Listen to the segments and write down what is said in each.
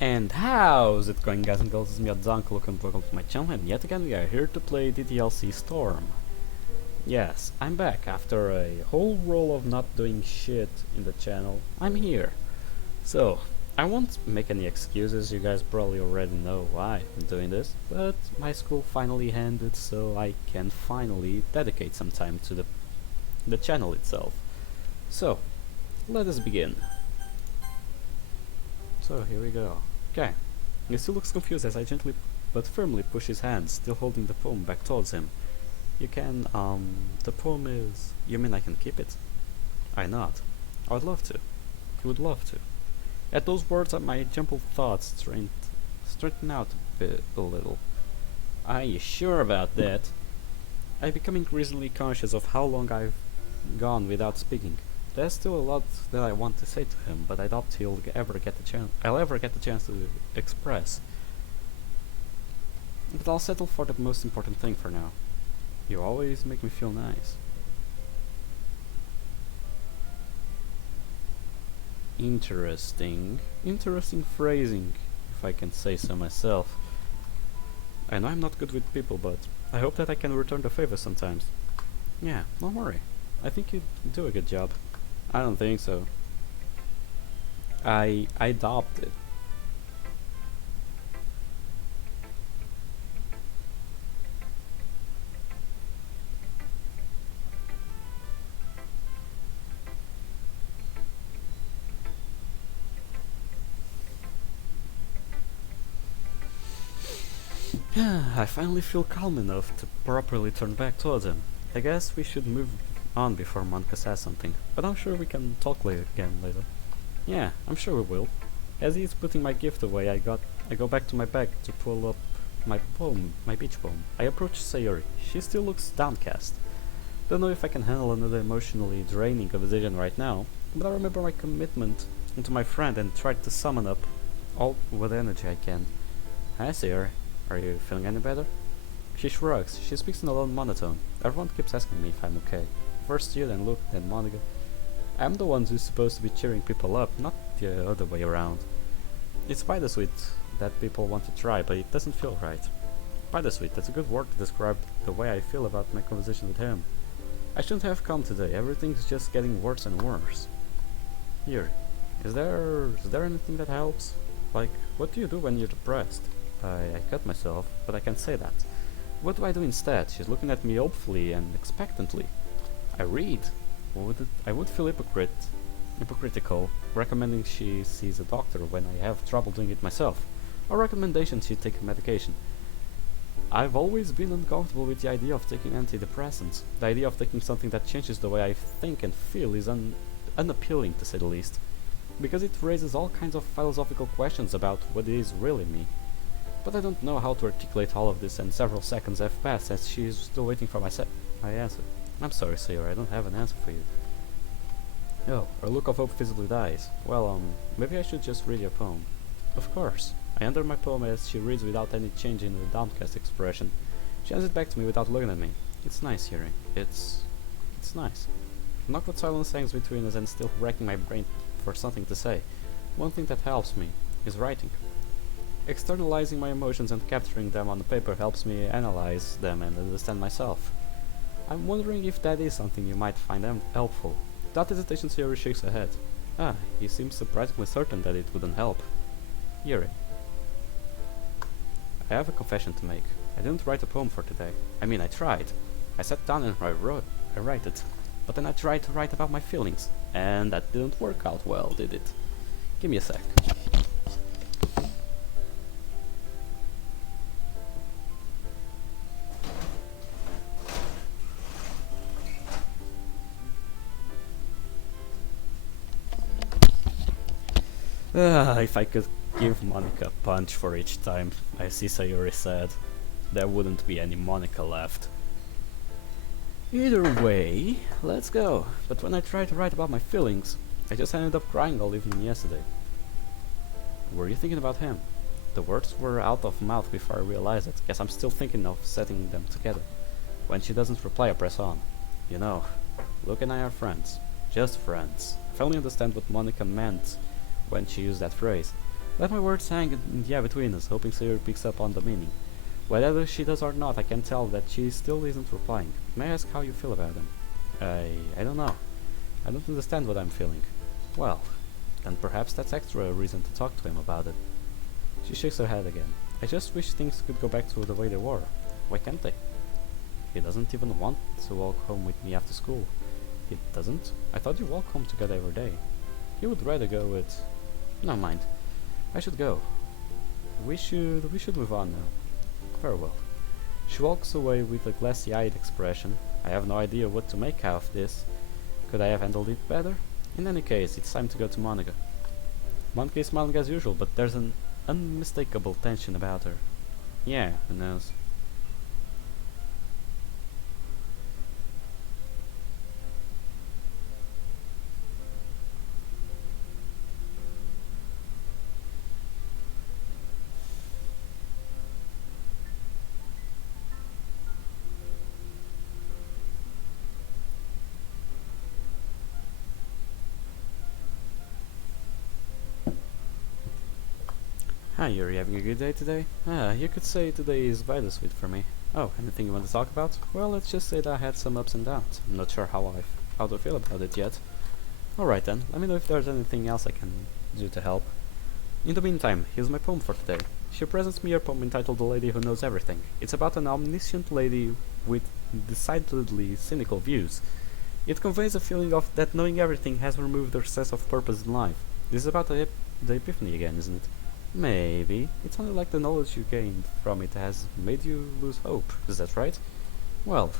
And how's it going, guys and girls? It's me, Look, and welcome to my channel, and yet again we are here to play DDLC Storm. Yes, I'm back after a whole roll of not doing shit in the channel. I'm here. So, I won't make any excuses, you guys probably already know why I'm doing this, but my school finally ended, so I can finally dedicate some time to the channel itself. So, let us begin. So, here we go. Okay. He still looks confused as I gently but firmly push his hand, still holding the poem back towards him. You can, the poem is... You mean I can keep it? I nod. I would love to. You would love to. At those words, my jumbled thoughts straighten out a little. Are you sure about that? I become increasingly conscious of how long I've gone without speaking. There's still a lot that I want to say to him, but I doubt I'll ever get the chance to express. But I'll settle for the most important thing for now. You always make me feel nice. Interesting phrasing, if I can say so myself. I know I'm not good with people, but I hope that I can return the favor sometimes. Yeah, don't worry. I think you do a good job. I don't think so. I doubt it. I finally feel calm enough to properly turn back towards him. I guess we should move on before Monica says something, but I'm sure we can talk again later. Yeah, I'm sure we will. As he's putting my gift away, I go back to my bag to pull up my beach poem. I approach Sayori. She still looks downcast. Don't know if I can handle another emotionally draining conversation right now, but I remember my commitment to my friend and tried to summon up all what energy I can. Hi Sayori, are you feeling any better? She shrugs. She speaks in a low monotone. Everyone keeps asking me if I'm okay. First you, then Luke, then Monica. I'm the one who's supposed to be cheering people up, not the other way around. It's bittersweet that people want to try, but it doesn't feel right. Bittersweet, that's a good word to describe the way I feel about my conversation with him. I shouldn't have come today, everything's just getting worse and worse. Here, is there anything that helps? Like, what do you do when you're depressed? I cut myself, but I can't say that. What do I do instead? She's looking at me hopefully and expectantly. I read. I would feel hypocritical recommending she sees a doctor when I have trouble doing it myself, or recommendation she take medication. I've always been uncomfortable with the idea of taking antidepressants. The idea of taking something that changes the way I think and feel is unappealing, to say the least, because it raises all kinds of philosophical questions about what is really me. But I don't know how to articulate all of this, and several seconds have passed as she is still waiting for my answer. I'm sorry, Sayori, I don't have an answer for you. Oh, her look of hope visibly dies. Well, maybe I should just read your poem. Of course. I enter my poem as she reads without any change in her downcast expression. She hands it back to me without looking at me. It's nice hearing. It's nice. An awkward silence hangs between us and still racking my brain for something to say. One thing that helps me is writing. Externalizing my emotions and capturing them on the paper helps me analyze them and understand myself. I'm wondering if that is something you might find helpful. Without hesitation, Sayori shakes her head. Ah, he seems surprisingly certain that it wouldn't help. Yuri. I have a confession to make. I didn't write a poem for today. I mean, I tried. I sat down and I wrote it. But then I tried to write about my feelings. And that didn't work out well, did it? Give me a sec. If I could give Monica a punch for each time I see Sayori sad, there wouldn't be any Monica left. Either way, let's go. But when I tried to write about my feelings, I just ended up crying all evening yesterday. Were you thinking about him? The words were out of mouth before I realized it. Guess I'm still thinking of setting them together. When she doesn't reply, I press on. You know, Luke and I are friends. Just friends. I finally understand what Monica meant when she used that phrase. Let my words hang in the air between us, hoping Sayori picks up on the meaning. Whether she does or not, I can tell that she still isn't replying. May I ask how you feel about him? I don't know. I don't understand what I'm feeling. Well, then perhaps that's extra reason to talk to him about it. She shakes her head again. I just wish things could go back to the way they were. Why can't they? He doesn't even want to walk home with me after school. He doesn't? I thought you walk home together every day. He would rather go with... No mind. I should go. We should move on now. Very well. She walks away with a glassy-eyed expression. I have no idea what to make out of this. Could I have handled it better? In any case, it's time to go to Monica. Monica is smiling as usual, but there's an unmistakable tension about her. Yeah, who knows? Hi, you're having a good day today? You could say today is bittersweet for me. Oh, anything you want to talk about? Well, let's just say that I had some ups and downs. I'm not sure how to feel about it yet. Alright then, let me know if there's anything else I can do to help. In the meantime, here's my poem for today. She presents me a poem entitled The Lady Who Knows Everything. It's about an omniscient lady with decidedly cynical views. It conveys a feeling of that knowing everything has removed her sense of purpose in life. This is about the epiphany again, isn't it? Maybe. It sounded like the knowledge you gained from it has made you lose hope. Is that right? Well,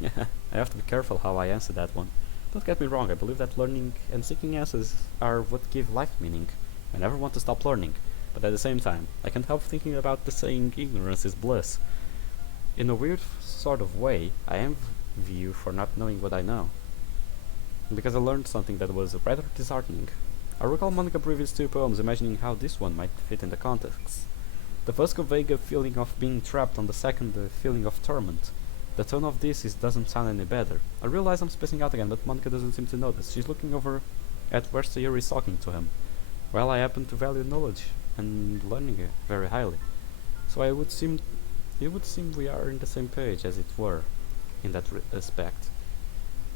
yeah, I have to be careful how I answer that one. Don't get me wrong, I believe that learning and seeking answers are what give life meaning. I never want to stop learning, but at the same time, I can't help thinking about the saying ignorance is bliss. In a weird sort of way, I envy you for not knowing what I know. Because I learned something that was rather disheartening. I recall Monica previous two poems, imagining how this one might fit in the context. The first conveying a feeling of being trapped, on the second a feeling of torment. The tone of this doesn't sound any better. I realize I'm spacing out again, but Monica doesn't seem to notice. She's looking over at where Sayori is talking to him. Well, I happen to value knowledge and learning very highly. So it would seem we are in the same page, as it were, in that respect.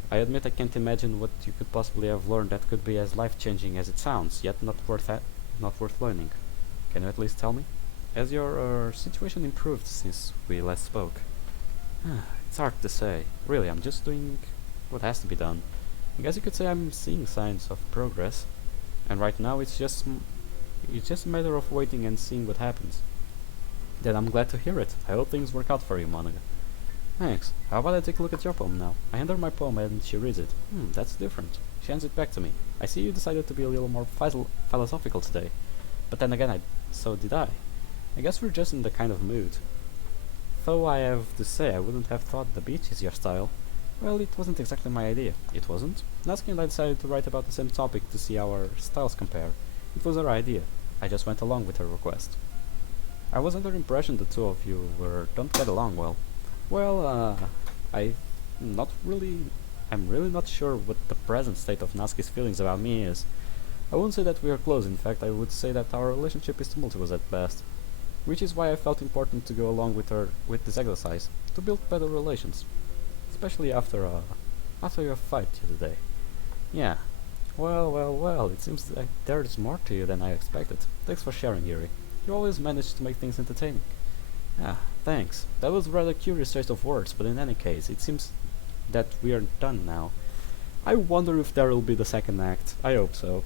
I admit I can't imagine what you could possibly have learned that could be as life-changing as it sounds, yet not worth learning. Can you at least tell me? Has your situation improved since we last spoke? It's hard to say. Really, I'm just doing what has to be done. I guess you could say I'm seeing signs of progress, and right now it's just a matter of waiting and seeing what happens. Then I'm glad to hear it. I hope things work out for you, Monica. Thanks. How about I take a look at your poem now? I hand her my poem and she reads it. That's different. She hands it back to me. I see you decided to be a little more philosophical today. But then again, so did I. I guess we're just in the kind of mood. Though I have to say, I wouldn't have thought the beach is your style. Well, it wasn't exactly my idea. It wasn't? Natsuki and I decided to write about the same topic to see how our styles compare. It was her idea. I just went along with her request. I was under the impression the two of you don't get along well. Well, I'm really not sure what the present state of Natsuki's feelings about me is. I wouldn't say that we are close, in fact I would say that our relationship is tumultuous at best. Which is why I felt important to go along with her with this exercise, to build better relations. Especially after your fight the other day. Yeah. Well, it seems that there's more to you than I expected. Thanks for sharing, Yuri. You always manage to make things entertaining. Ah, thanks. That was a rather curious choice of words, but in any case, it seems that we are done now. I wonder if there will be the second act. I hope so.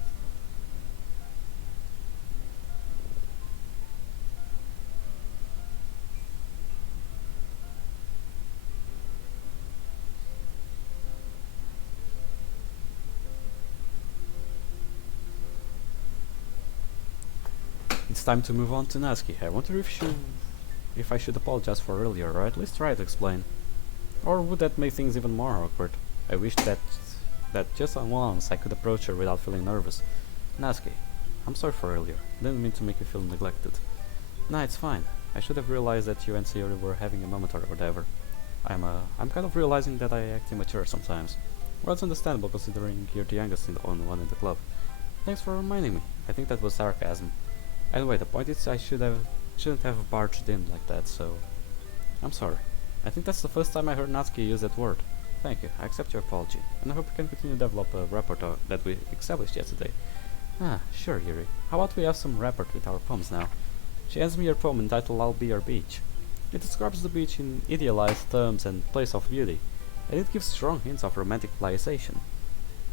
It's time to move on to Natsuki. I wonder if I should apologize for earlier, or at least try to explain. Or would that make things even more awkward? I wish that just once I could approach her without feeling nervous. Natsuki, I'm sorry for earlier. Didn't mean to make you feel neglected. Nah, it's fine. I should have realized that you and Sayori were having a moment or whatever. I'm kind of realizing that I act immature sometimes. Well, it's understandable considering you're the youngest one in the club. Thanks for reminding me. I think that was sarcasm. Anyway, the point is I shouldn't have barged in like that, so I'm sorry. I think that's the first time I heard Natsuki use that word. Thank you, I accept your apology, and I hope we can continue to develop a rapport that we established yesterday. Ah, sure, Yuri. How about we have some rapport with our poems now? She hands me her poem entitled I'll Be Your Beach. It describes the beach in idealized terms and place of beauty, and it gives strong hints of romanticization.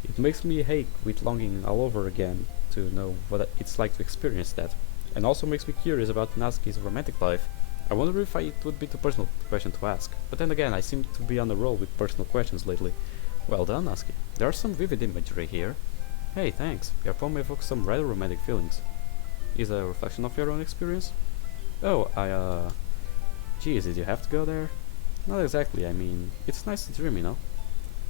It makes me ache with longing all over again to know what it's like to experience that, and also makes me curious about Natsuki's romantic life. I wonder if it would be too personal question to ask, but then again I seem to be on a roll with personal questions lately. Well done, Natsuki. There's some vivid imagery here. Hey, thanks. Your poem evokes some rather romantic feelings. Is it a reflection of your own experience? Oh, geez, did you have to go there? Not exactly, I mean, it's nice to dream, you know?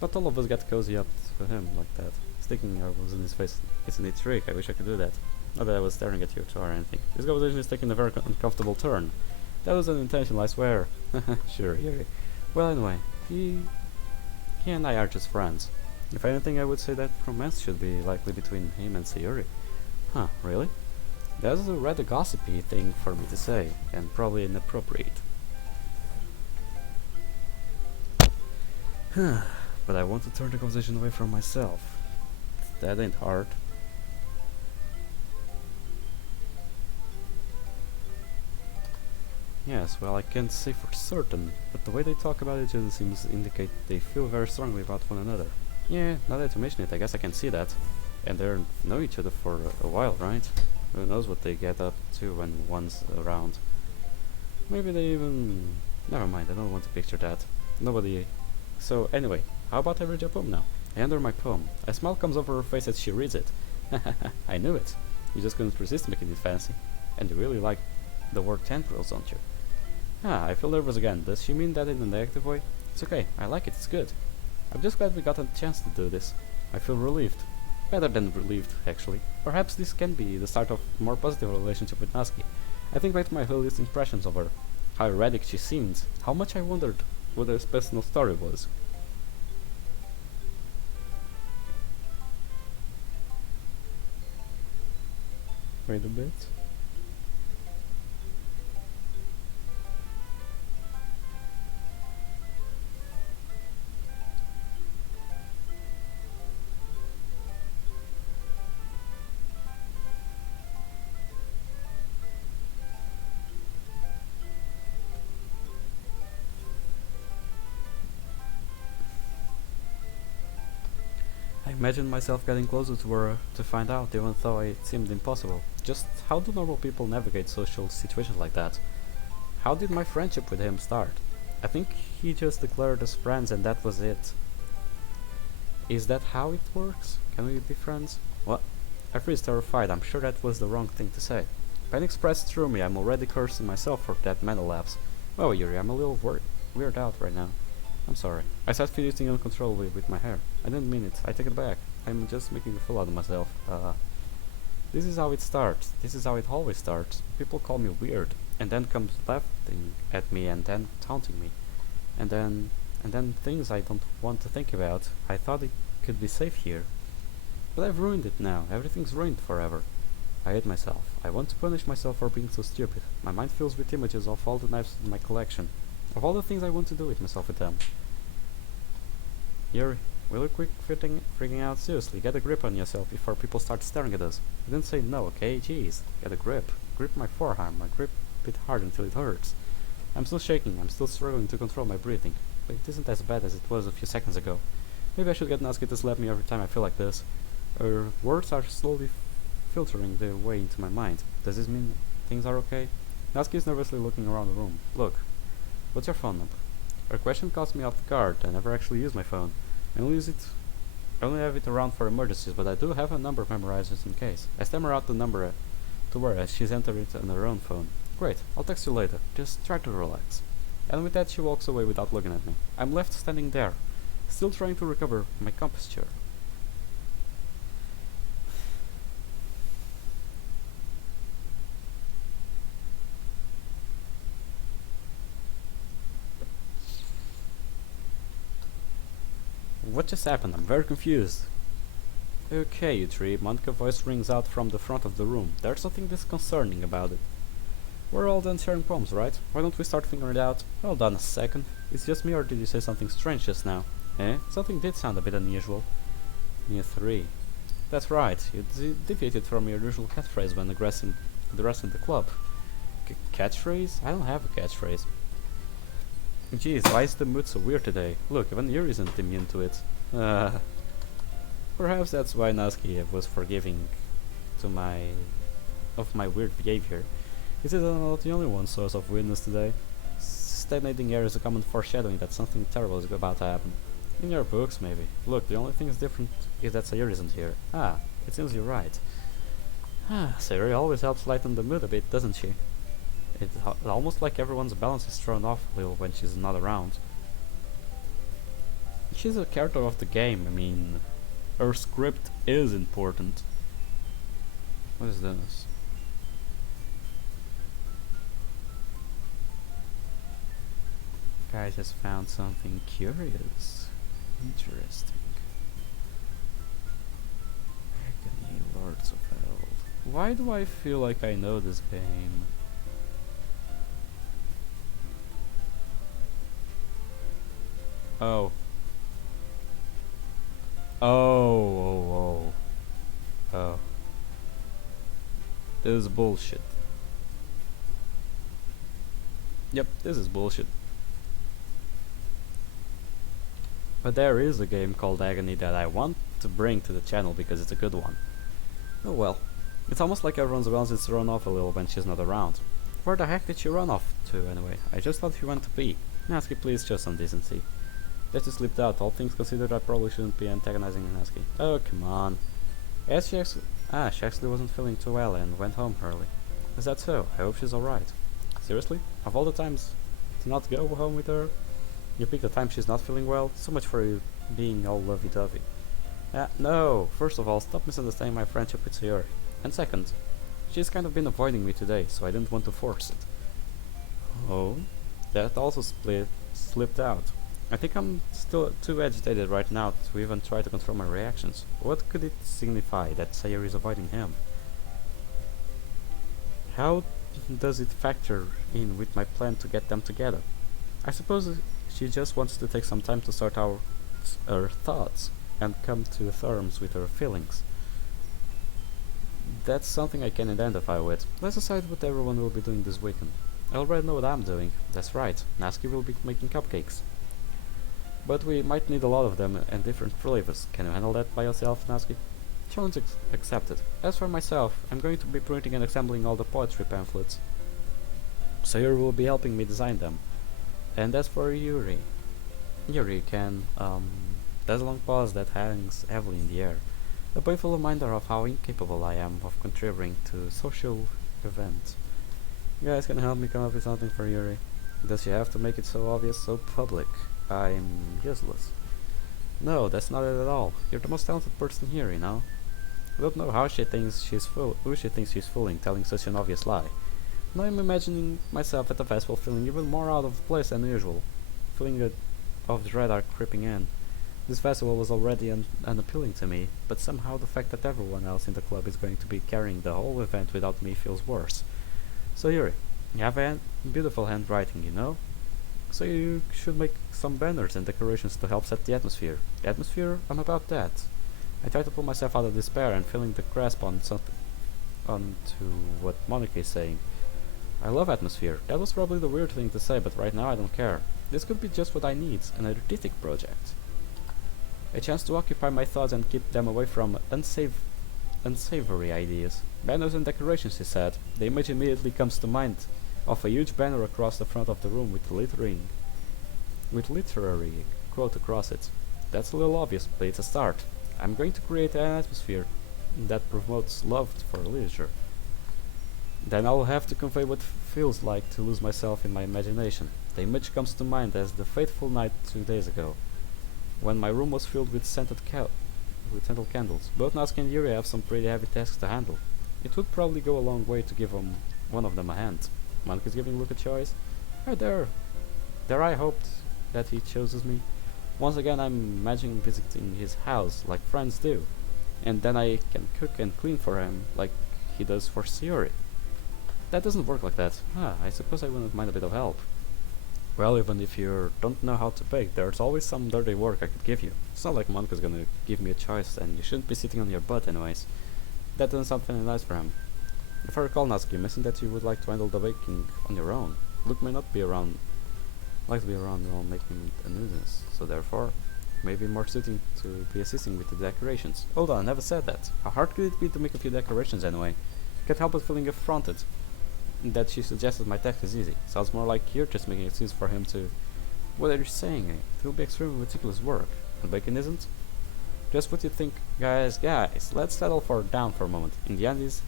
Not all of us get cozy up to him like that. Sticking our was in his face. It's a neat trick, I wish I could do that. Not that I was staring at you or anything. This conversation is taking a very uncomfortable turn. That was unintentional, I swear. Sure, Yuri. Well, anyway, he and I are just friends. If anything, I would say that romance should be likely between him and Sayuri. Huh, really? That's a rather gossipy thing for me to say, and probably inappropriate. But I want to turn the conversation away from myself. That ain't hard. Yes, well, I can't say for certain, but the way they talk about each other seems to indicate they feel very strongly about one another. Yeah, now that you mention it, I guess I can see that. And they know each other for a while, right? Who knows what they get up to when one's around. Maybe they even... Never mind, I don't want to picture that. Nobody... So, anyway, how about I read your poem now? I hand her my poem. A smile comes over her face as she reads it. I knew it. You just couldn't resist making it fancy. And you really like the word tendrils, don't you? Ah, I feel nervous again. Does she mean that in a negative way? It's okay, I like it, it's good. I'm just glad we got a chance to do this. I feel relieved. Better than relieved, actually. Perhaps this can be the start of a more positive relationship with Natsuki. I think back to my earliest impressions of her. How erratic she seemed. How much I wondered what her personal story was. Wait a bit. I imagined myself getting closer to her to find out, even though it seemed impossible. Just how do normal people navigate social situations like that? How did my friendship with him start? I think he just declared us friends and that was it. Is that how it works? Can we be friends? What? I freeze terrified. I'm sure that was the wrong thing to say. Pain expressed through me. I'm already cursing myself for that mental lapse. Well, Yuri, I'm a little weirded out right now. I'm sorry. I started fidgeting uncontrollably with my hair. I didn't mean it. I take it back. I'm just making a fool out of myself. This is how it starts. This is how it always starts. People call me weird, and then comes laughing at me, and then taunting me, and then things I don't want to think about. I thought it could be safe here, but I've ruined it now. Everything's ruined forever. I hate myself. I want to punish myself for being so stupid. My mind fills with images of all the knives in my collection, of all the things I want to do with myself with them. Yuri, will you quit freaking out? Seriously, get a grip on yourself before people start staring at us. I didn't say no, okay? Jeez, get a grip. Grip my forearm. I grip it hard until it hurts. I'm still shaking. I'm still struggling to control my breathing, but it isn't as bad as it was a few seconds ago. Maybe I should get Natsuki to slap me every time I feel like this. Her words are slowly filtering their way into my mind. Does this mean things are okay? Natsuki is nervously looking around the room. Look, what's your phone number? Her question caught me off guard. I never actually use my phone. I only have it around for emergencies, but I do have a number memorized just in case. I stammer out the number to her as she's entered it on her own phone. Great, I'll text you later. Just try to relax. And with that she walks away without looking at me. I'm left standing there, still trying to recover my composure. What just happened? I'm very confused. Okay, you three, Monica's voice rings out from the front of the room. There's something disconcerting about it. We're all done sharing poems, right? Why don't we start figuring it out? Hold on a second. Is just me or did you say something strange just now? Eh? Something did sound a bit unusual. You three. That's right, you deviated from your usual catchphrase when addressing the club. Catchphrase? I don't have a catchphrase. Jeez, why is the mood so weird today? Look, even Yuri isn't immune to it. Perhaps that's why Natsuki was forgiving to my weird behavior. Is it not the only one source of weirdness today? Stagnating air is a common foreshadowing that something terrible is about to happen. In your books, maybe. Look, the only thing is different is that Sayuri isn't here. Ah, it seems you're right. Sayuri always helps lighten the mood a bit, doesn't she? It's almost like everyone's balance is thrown off a little when she's not around. She's a character of the game, I mean, her script is important. What is this? Guy just found something curious. Interesting. Agony, Lords of Hell. Why do I feel like I know this game? Oh. Oh. This is bullshit. Yep, this is bullshit. But there is a game called Agony that I want to bring to the channel because it's a good one. Oh well. It's almost like everyone's balance is thrown off a little when she's not around. Where the heck did she run off to anyway? I just thought she went to pee. Natsuki, please show some decency. That just slipped out. All things considered, I probably shouldn't be antagonizing Natsuki. Oh, come on. Yes, she actually wasn't feeling too well and went home early. Is that so? I hope she's alright. Seriously? Of all the times to not go home with her, you pick the time she's not feeling well? So much for you being all lovey-dovey. No! First of all, stop misunderstanding my friendship with Sayori. And second, she's kind of been avoiding me today, so I didn't want to force it. Oh? That also slipped out. I think I'm still too agitated right now to even try to control my reactions. What could it signify that Sayori is avoiding him? How does it factor in with my plan to get them together? I suppose she just wants to take some time to sort out her thoughts and come to terms with her feelings. That's something I can identify with. Let's decide what everyone will be doing this weekend. I already know what I'm doing. That's right, Natsuki will be making cupcakes. But we might need a lot of them and different flavors. Can you handle that by yourself, Natsuki? Challenge accepted. As for myself, I'm going to be printing and assembling all the poetry pamphlets. Sayuri will be helping me design them. And as for Yuri can, there's a long pause that hangs heavily in the air. A painful reminder of how incapable I am of contributing to social events. You guys can help me come up with something for Yuri. Does she have to make it so obvious, so public? I'm useless. No, that's not it at all. You're the most talented person here, you know? I don't know how she thinks who she thinks she's fooling, telling such an obvious lie. Now I'm imagining myself at the festival feeling even more out of place than usual. Feeling of dread are creeping in. This festival was already unappealing to me, but somehow the fact that everyone else in the club is going to be carrying the whole event without me feels worse. So Yuri, you have beautiful handwriting, you know? So you should make some banners and decorations to help set the atmosphere. The atmosphere? I'm about that. I try to pull myself out of despair and feeling the grasp onto what Monica is saying. I love atmosphere. That was probably the weird thing to say, but right now I don't care. This could be just what I need, an artistic project. A chance to occupy my thoughts and keep them away from unsavory ideas. Banners and decorations, he said. The image immediately comes to mind of a huge banner across the front of the room with literary quote across it. That's a little obvious, but it's a start. I'm going to create an atmosphere that promotes love for literature. Then I'll have to convey what feels like to lose myself in my imagination. The image comes to mind as the fateful night 2 days ago, when my room was filled with scented candles. Both Natsuki and Yuri have some pretty heavy tasks to handle. It would probably go a long way to give one of them a hand. Monk is giving Luke a choice. Oh, there I hoped that he chooses me. Once again, I'm imagining visiting his house, like friends do. and then I can cook and clean for him like he does for Sayori. That doesn't work like that. I suppose I wouldn't mind a bit of help. Well, even if you don't know how to bake, there's always some dirty work I could give you. It's not like Monka's gonna give me a choice, and you shouldn't be sitting on your butt anyways. That doesn't sound very nice for him. If I recall, Natsuki, you mentioned that you would like to handle the baking on your own. Luke may not be around, like to be around while making a nuisance, so therefore, maybe more suiting to be assisting with the decorations. Hold on, I never said that. How hard could it be to make a few decorations anyway? Can't help but feeling affronted that she suggested my task is easy. Sounds more like you're just making excuses for him to... What are you saying? It will be extremely meticulous work. And bacon isn't? Just what you think, guys, let's settle down for a moment. In the end,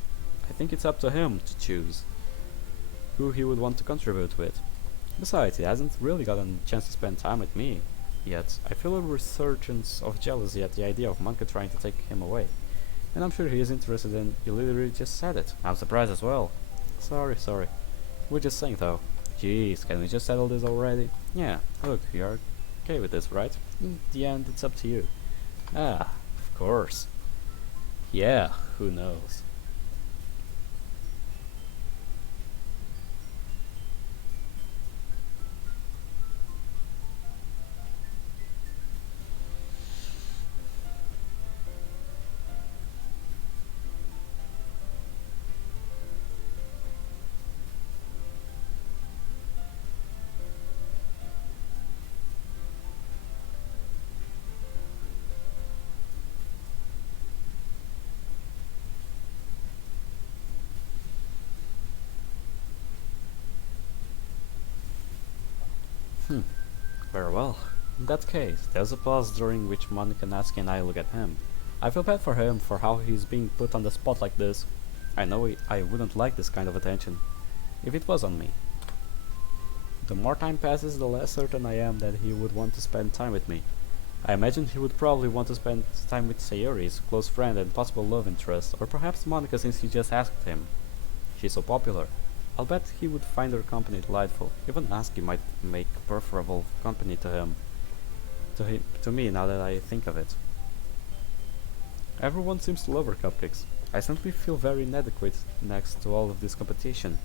I think it's up to him to choose who he would want to contribute with. Besides, he hasn't really gotten a chance to spend time with me yet. I feel a resurgence of jealousy at the idea of Monka trying to take him away. And I'm sure he is interested in... You literally just said it. I'm surprised as well. Sorry. We're just saying though. Jeez, can we just settle this already? Yeah, look, you're okay with this, right? In the end, it's up to you. Of course. Yeah, who knows? Very well. In that case, there's a pause during which Monica, Natsuki and I look at him. I feel bad for him for how he's being put on the spot like this. I know I wouldn't like this kind of attention, if it was on me. The more time passes, the less certain I am that he would want to spend time with me. I imagine he would probably want to spend time with Sayori, his close friend and possible love interest, or perhaps Monica since he just asked him. She's so popular. I'll bet he would find her company delightful. Even Natsuki might make preferable company to me now that I think of it. Everyone seems to love her cupcakes. I simply feel very inadequate next to all of this competition.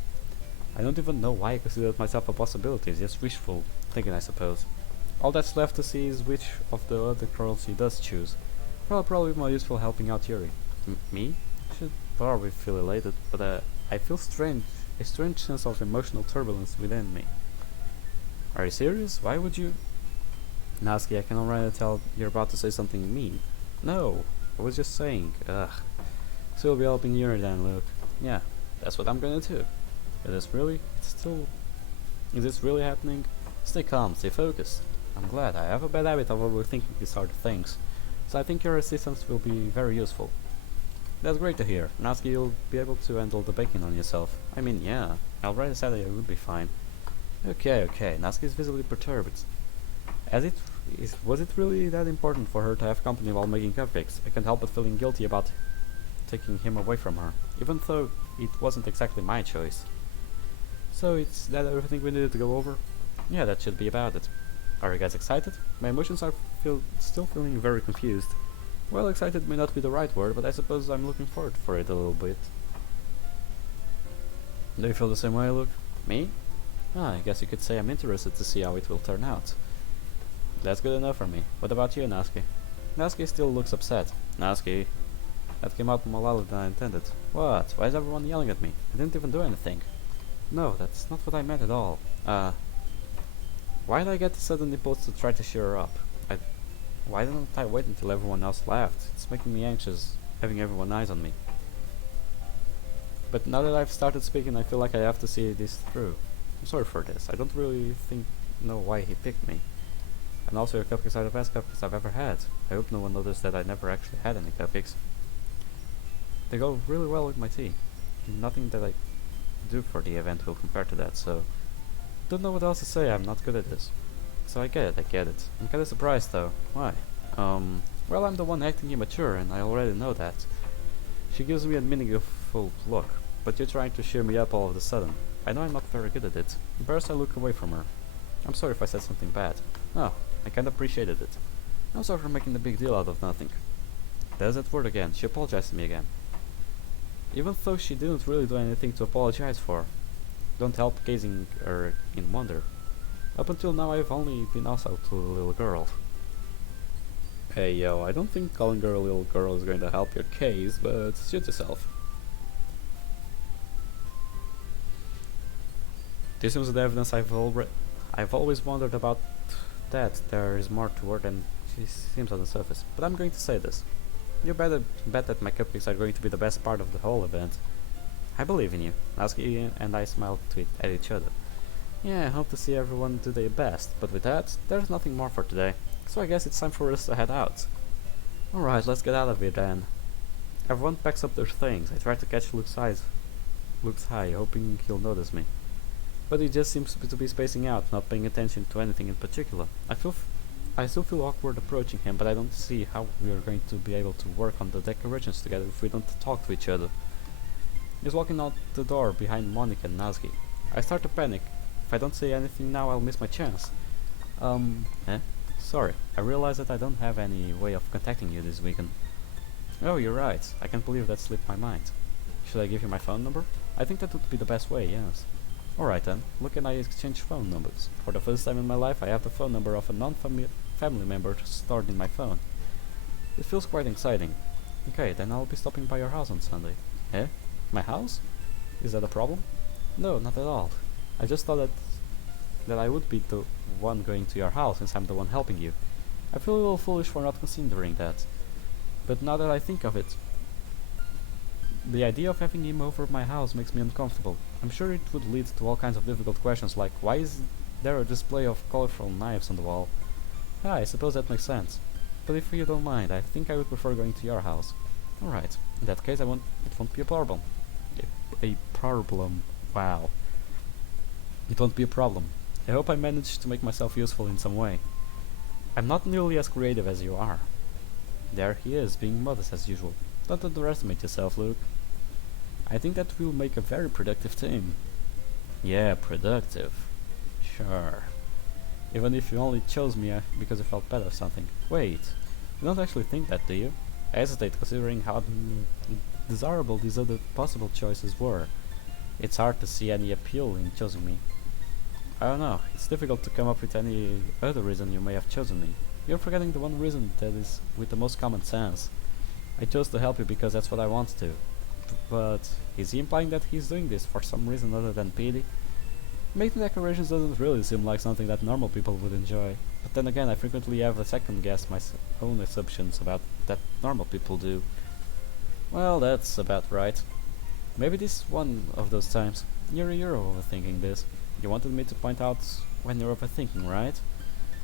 I don't even know why I considered myself a possibility, it's just wishful thinking, I suppose. All that's left to see is which of the other girls he does choose. Well, probably more useful helping out Yuri. Me? I should probably feel elated, but I feel a strange sense of emotional turbulence within me. Are you serious? Why would you... Natsuki, I can already tell you're about to say something mean. No, I was just saying, So you'll be helping Yuri then, Luke. Yeah, that's what I'm gonna do. Is this really happening? Stay calm, stay focused. I'm glad. I have a bad habit of overthinking these sort of things, so I think your assistance will be very useful. That's great to hear. Natsuki, you'll be able to handle the baking on yourself. I mean, yeah, I already said that I would be fine. Okay, Natsuki is visibly perturbed. Was it really that important for her to have company while making cupcakes? I can't help but feeling guilty about taking him away from her, even though it wasn't exactly my choice. So it's that everything we needed to go over? Yeah, that should be about it. Are you guys excited? My emotions are still feeling very confused. Well, excited may not be the right word, but I suppose I'm looking forward for it a little bit. Do you feel the same way, Luke? Me? I guess you could say I'm interested to see how it will turn out. That's good enough for me. What about you, Natsuki? Natsuki still looks upset. Natsuki, that came out more louder than I intended. What? Why is everyone yelling at me? I didn't even do anything. No, that's not what I meant at all. Why did I get the sudden impulse to try to cheer her up? Why didn't I wait until everyone else left? It's making me anxious, having everyone eyes on me. But now that I've started speaking, I feel like I have to see this through. I'm sorry for this. I don't really know why he picked me. And also your cupcakes are the best cupcakes I've ever had. I hope no one noticed that I never actually had any cupcakes. They go really well with my tea. Nothing that I do for the event will compare to that, so... Don't know what else to say, I'm not good at this. So I get it. I'm kinda surprised though. Why? Well, I'm the one acting immature, and I already know that. She gives me a meaningful look, but you're trying to cheer me up all of a sudden. I know I'm not very good at it. Embarrassed, I look away from her. I'm sorry if I said something bad. Oh, I kinda appreciated it. I'm sorry for making a big deal out of nothing. There's that word again. She apologized to me again. Even though she didn't really do anything to apologize for. Don't help gazing her in wonder. Up until now I've only been hostile to a little girl. Hey yo, I don't think calling her a little girl is going to help your case, but suit yourself. This was the evidence I've always wondered about, that there is more to her than she seems on the surface. But I'm going to say this. You better bet that my cupcakes are going to be the best part of the whole event. I believe in you. Natsuki and I smiled at each other. Yeah, I hope to see everyone do their best, but with that, there's nothing more for today. So I guess it's time for us to head out. Alright, let's get out of here then. Everyone packs up their things. I try to catch Luke's eye, hoping he'll notice me. But he just seems to be spacing out, not paying attention to anything in particular. I still feel awkward approaching him, but I don't see how we are going to be able to work on the decorations together if we don't talk to each other. He's walking out the door behind Monica and Natsuki. I start to panic. If I don't say anything now, I'll miss my chance. Sorry, I realize that I don't have any way of contacting you this weekend. Oh, you're right. I can't believe that slipped my mind. Should I give you my phone number? I think that would be the best way, yes. Alright then, Luke and I exchange phone numbers. For the first time in my life, I have the phone number of a non-family member stored in my phone. It feels quite exciting. Okay, then I'll be stopping by your house on Sunday. Eh? My house? Is that a problem? No, not at all. I just thought that I would be the one going to your house since I'm the one helping you. I feel a little foolish for not considering that. But now that I think of it, the idea of having him over my house makes me uncomfortable. I'm sure it would lead to all kinds of difficult questions like, why is there a display of colorful knives on the wall? Ah, I suppose that makes sense. But if you don't mind, I think I would prefer going to your house. Alright, in that case it won't be a problem. A problem, wow. It won't be a problem. I hope I managed to make myself useful in some way. I'm not nearly as creative as you are. There he is, being modest as usual. Don't underestimate yourself, Luke. I think that we'll make a very productive team. Yeah, productive. Sure. Even if you only chose me because you felt bad or something. Wait, you don't actually think that, do you? I hesitate considering how desirable these other possible choices were. It's hard to see any appeal in choosing me. I don't know, it's difficult to come up with any other reason you may have chosen me. You're forgetting the one reason that is with the most common sense. I chose to help you because that's what I want to. But is he implying that he's doing this for some reason other than pity? Making decorations doesn't really seem like something that normal people would enjoy. But then again, I frequently have a second guess my own assumptions about that normal people do. Well, that's about right. Maybe this is one of those times. You're overthinking this. You wanted me to point out when you're overthinking, right?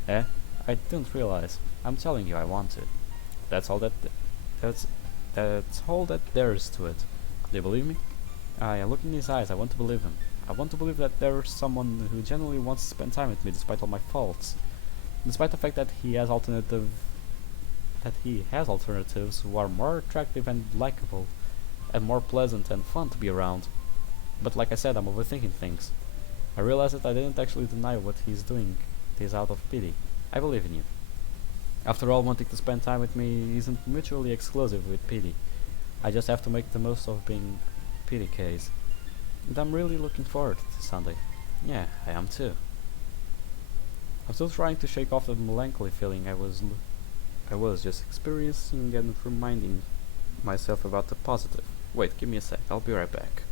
Eh? I didn't realize. I'm telling you I want to. That's all that there is to it. Do you believe me? I look in his eyes, I want to believe him. I want to believe that there's someone who genuinely wants to spend time with me despite all my faults. Despite the fact that he has alternatives who are more attractive and likable, and more pleasant and fun to be around. But like I said, I'm overthinking things. I realize that I didn't actually deny what he's doing. It is out of pity. I believe in you. After all, wanting to spend time with me isn't mutually exclusive with pity. I just have to make the most of being pity case. And I'm really looking forward to Sunday. Yeah, I am too. I'm still trying to shake off the melancholy feeling I was just experiencing and reminding myself about the positive. Wait, give me a sec, I'll be right back.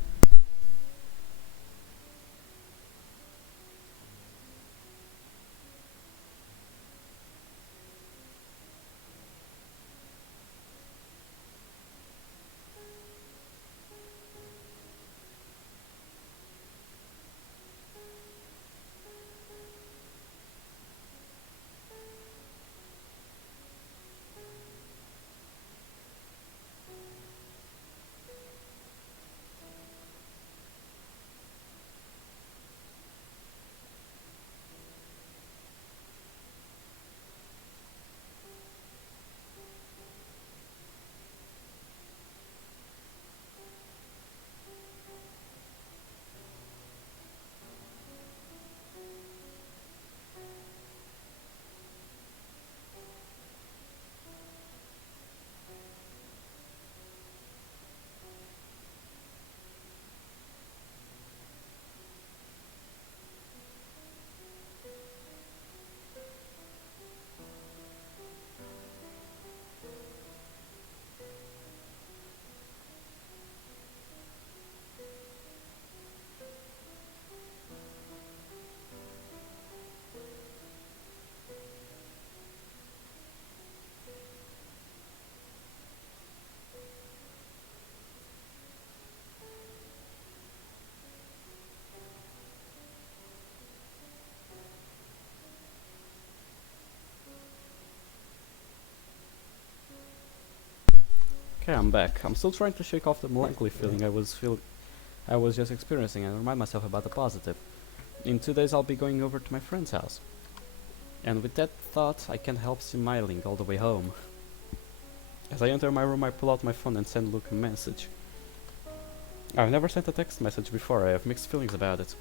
Okay, I'm back. I'm still trying to shake off the melancholy feeling I was just experiencing and remind myself about the positive. In 2 days I'll be going over to my friend's house. And with that thought, I can't help smiling all the way home. As I enter my room, I pull out my phone and send Luke a message. I've never sent a text message before. I have mixed feelings about it.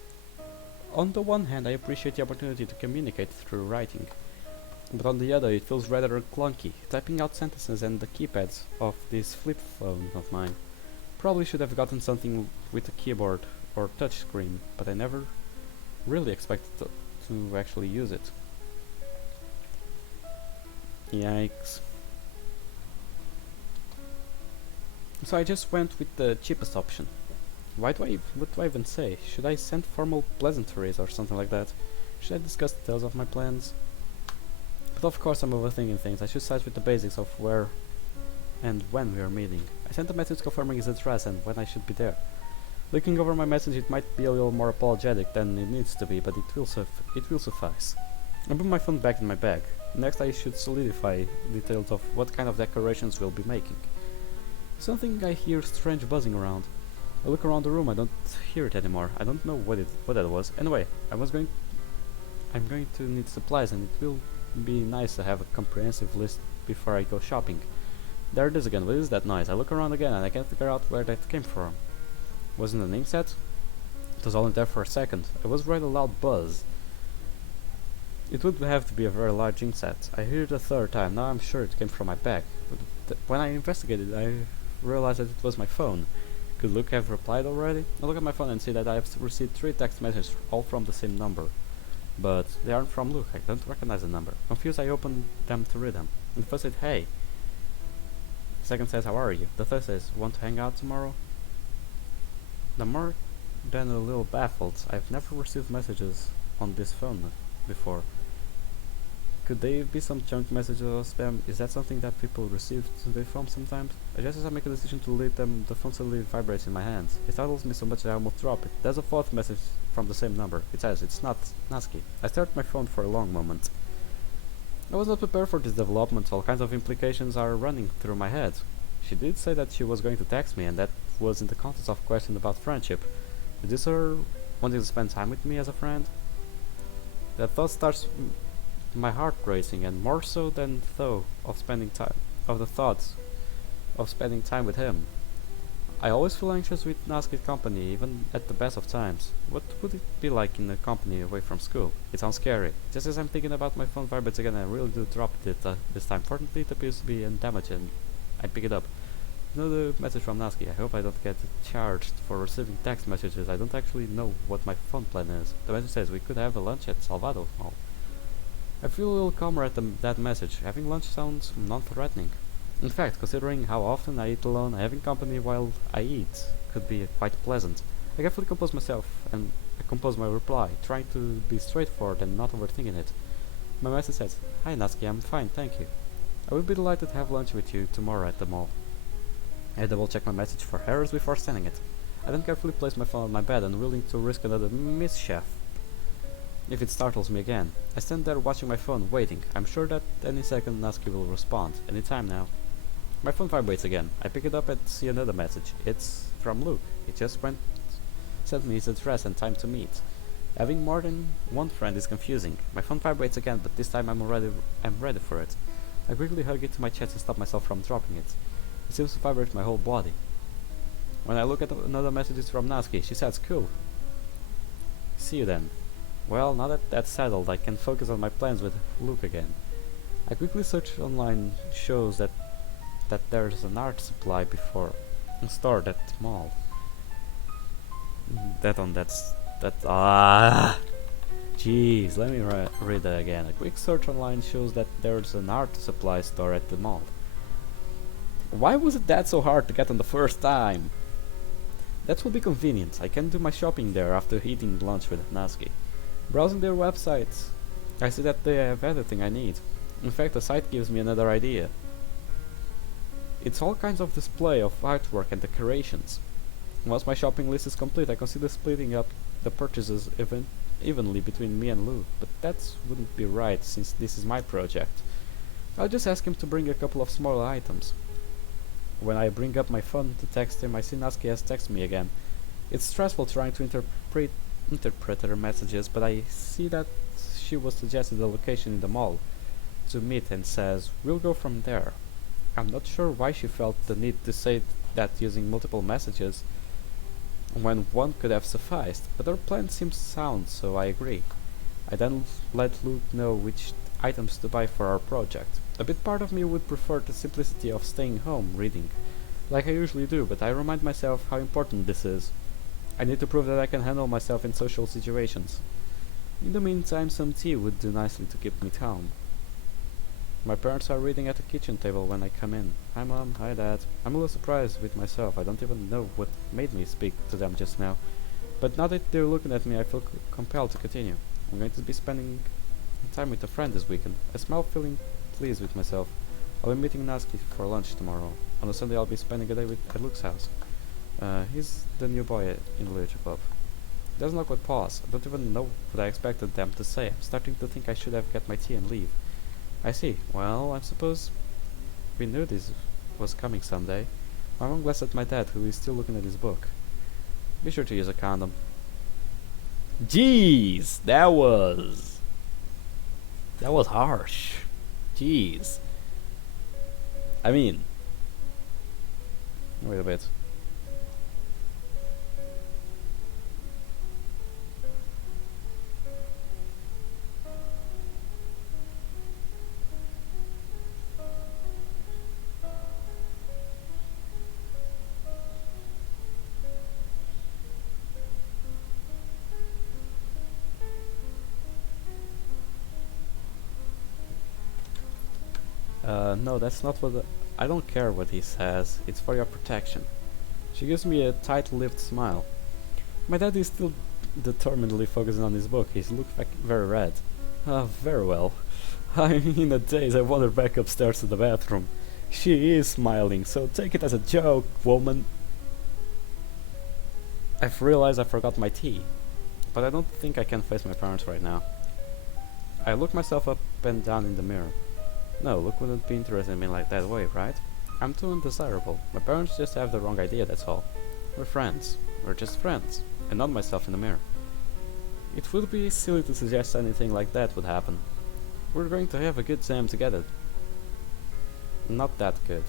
On the one hand, I appreciate the opportunity to communicate through writing. But on the other, it feels rather clunky, typing out sentences and the keypads of this flip phone of mine. Probably should have gotten something with a keyboard or touchscreen, but I never really expected to actually use it. Yikes. So I just went with the cheapest option. What do I even say? Should I send formal pleasantries or something like that? Should I discuss details of my plans? But of course I'm overthinking things. I should start with the basics of where and when we are meeting. I sent a message confirming his address and when I should be there. Looking over my message, it might be a little more apologetic than it needs to be, but it will suffice. I put my phone back in my bag. Next I should solidify details of what kind of decorations we'll be making. Something I hear strange buzzing around. I look around the room, I don't hear it anymore. I don't know what that was. Anyway, I'm going to need supplies and it will be nice to have a comprehensive list before I go shopping. There it is again. What is that noise? I look around again and I can't figure out where that came from. Wasn't an ink set? It was only there for a second. It was right a loud buzz. It would have to be a very large ink set. I hear it a third time. Now I'm sure it came from my bag. But when I investigated, I realized that it was my phone. Could Luke have replied already? I look at my phone and see that I have received 3 text messages, all from the same number. But they aren't from Luke. I don't recognize the number. Confused, I open them to read them. And the first said, "Hey." The second says, "How are you?" The third says, "Want to hang out tomorrow?" I'm more than a little baffled. I've never received messages on this phone before. Could they be some junk messages or spam? Is that something that people receive to their phone sometimes? Just as I make a decision to delete them, the phone suddenly vibrates in my hands. It startles me so much that I almost drop it. There's a 4th message from the same number. It says, "It's not Natsuki." I stare at my phone for a long moment. I was not prepared for this development. All kinds of implications are running through my head. She did say that she was going to text me, and that was in the context of question about friendship. Is this her wanting to spend time with me as a friend? That thought starts my heart racing, and more so than the thoughts of spending time with him. I always feel anxious with Natsuki's company, even at the best of times. What would it be like in a company away from school? It sounds scary. Just as I'm thinking about, my phone vibrates again, and I really do drop it this time. Fortunately, it appears to be undamaged, and I pick it up. Another message from Natsuki. I hope I don't get charged for receiving text messages. I don't actually know what my phone plan is. The message says we could have a lunch at Salvador Mall. I feel a little calmer at that message. Having lunch sounds non-threatening. In fact, considering how often I eat alone, having company while I eat could be quite pleasant. I carefully compose myself and compose my reply, trying to be straightforward and not overthinking it. My message says, "Hi Natsuki, I'm fine, thank you. I will be delighted to have lunch with you tomorrow at the mall." I double check my message for errors before sending it. I then carefully place my phone on my bed, unwilling to risk another mischief if it startles me again. I stand there watching my phone, waiting. I'm sure that any second Natsuki will respond. Any time now. My phone vibrates again. I pick it up and see another message. It's from Luke. He just sent me his address and time to meet. Having more than one friend is confusing. My phone vibrates again, but this time I'm ready for it. I quickly hug it to my chest and stop myself from dropping it. It seems to vibrate my whole body. When I look at another message, it's from Natsuki. She says, "Cool. See you then." Well, now that that's settled, I can focus on my plans with Luke again. I quickly search online, shows that there's an art supply store at mall. Jeez, let me read that again. A quick search online shows that there's an art supply store at the mall. Why was it that so hard to get on the first time? That will be convenient. I can do my shopping there after eating lunch with Natsuki. Browsing their websites, I see that they have everything I need. In fact, the site gives me another idea. It's all kinds of display of artwork and decorations. Once my shopping list is complete, I consider splitting up the purchases evenly between me and Lou, but that wouldn't be right since this is my project. I'll just ask him to bring a couple of smaller items. When I bring up my phone to text him, I see Natsuki has texted me again. It's stressful trying to interpret her messages, but I see that she was suggested a location in the mall to meet and says, we'll go from there. I'm not sure why she felt the need to say that using multiple messages when one could have sufficed, but her plan seems sound, so I agree. I then let Luke know which items to buy for our project. A bit part of me would prefer the simplicity of staying home reading, like I usually do, but I remind myself how important this is. I need to prove that I can handle myself in social situations. In the meantime, some tea would do nicely to keep me calm. My parents are reading at the kitchen table when I come in. Hi mom, hi dad. I'm a little surprised with myself. I don't even know what made me speak to them just now. But now that they're looking at me, I feel compelled to continue. I'm going to be spending time with a friend this weekend. I smile feeling pleased with myself. I'll be meeting Natsuki for lunch tomorrow. On a Sunday I'll be spending a day at Luke's house. He's the new boy in the literature club. Doesn't look with pause. I don't even know what I expected them to say. I'm starting to think I should have got my tea and leave. I see. Well, I suppose we knew this was coming someday. My mom glanced at my dad, who is still looking at his book. Be sure to use a condom. Jeez, that was harsh. Jeez. I mean, wait a bit. No, that's not what I don't care what he says. It's for your protection. She gives me a tight-lipped smile. My dad is still determinedly focusing on his book. His look very red. Very well. I'm in a daze. I wander back upstairs to the bathroom. She is smiling, so take it as a joke, woman. I've realized I forgot my tea, but I don't think I can face my parents right now. I look myself up and down in the mirror. No, Luke wouldn't be interested in me like that way, right? I'm too undesirable. My parents just have the wrong idea, that's all. We're friends. We're just friends. I nod myself in the mirror. It would be silly to suggest anything like that would happen. We're going to have a good time together. Not that good.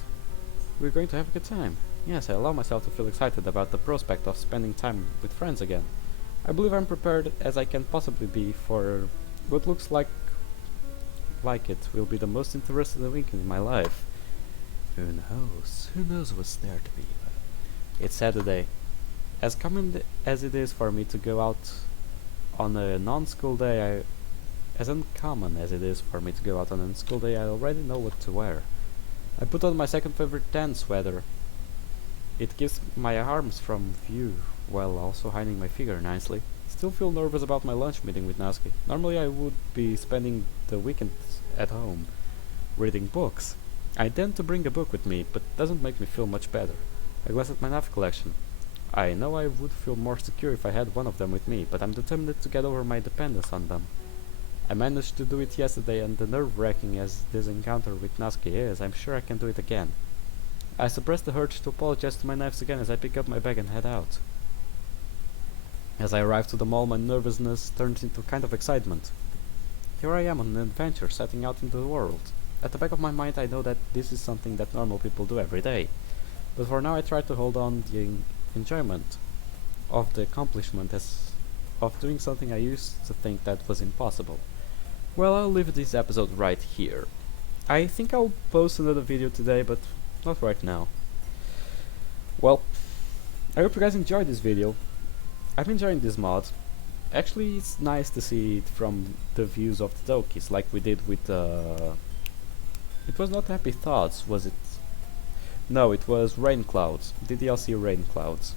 We're going to have a good time. Yes, I allow myself to feel excited about the prospect of spending time with friends again. I believe I'm prepared as I can possibly be for what looks like it will be the most interesting week in my life. Who knows? Who knows what's there to be? It's Saturday. As common as it is for me to go out on a non-school day, as uncommon as it is for me to go out on a school day, I already know what to wear. I put on my second favorite tan sweater. It gives my arms from view while also hiding my figure nicely. Still feel nervous about my lunch meeting with Natsuki. Normally I would be spending the weekend at home reading books. I intend to bring a book with me, but it doesn't make me feel much better. I glance at my knife collection. I know I would feel more secure if I had one of them with me, but I'm determined to get over my dependence on them. I managed to do it yesterday, and the nerve-wracking as this encounter with Natsuki is, I'm sure I can do it again. I suppress the urge to apologize to my knives again as I pick up my bag and head out. As I arrive to the mall, my nervousness turns into a kind of excitement. Here I am on an adventure, setting out into the world. At the back of my mind I know that this is something that normal people do every day. But for now I try to hold on the enjoyment of the accomplishment as of doing something I used to think that was impossible. Well, I'll leave this episode right here. I think I'll post another video today, but not right now. Well, I hope you guys enjoyed this video. I'm enjoying this mod. Actually, it's nice to see it from the views of the Tokis, like we did with it was not Happy Thoughts, was it? No, it was Rain Clouds, DDLC Rain Clouds.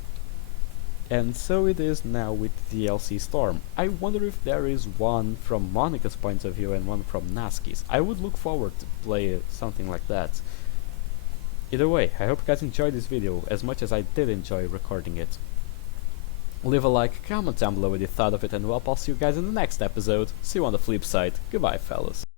And so it is now with DDLC Storm. I wonder if there is one from Monica's point of view and one from Natsuki's. I would look forward to play something like that. Either way, I hope you guys enjoyed this video as much as I did enjoy recording it. Leave a like, comment down below what you thought of it, and well, I'll see you guys in the next episode. See you on the flip side. Goodbye, fellas.